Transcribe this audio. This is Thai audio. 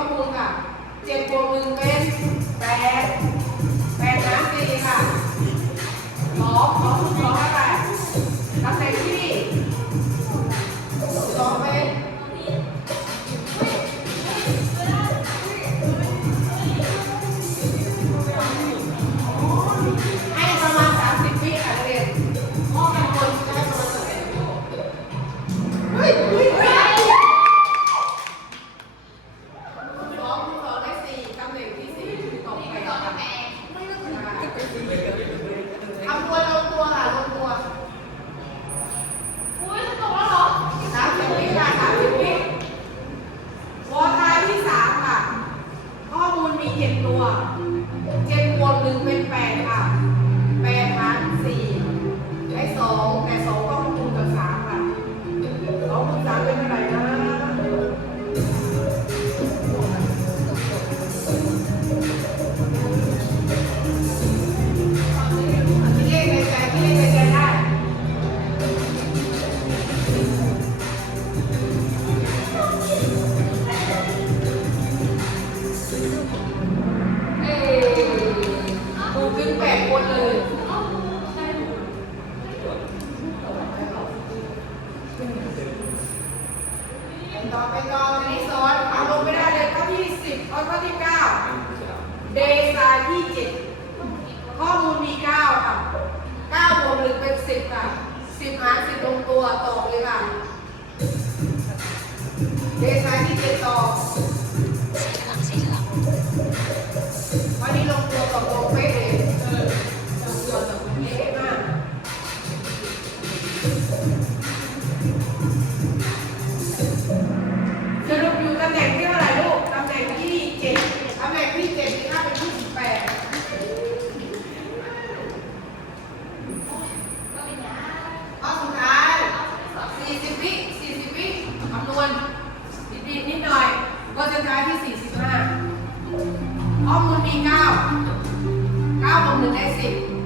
ก็มูณค่ะเจ็ดบวกหนึ่งเป็นแปดแปดน้ำสี่ค่ะสองสอง problem that they it.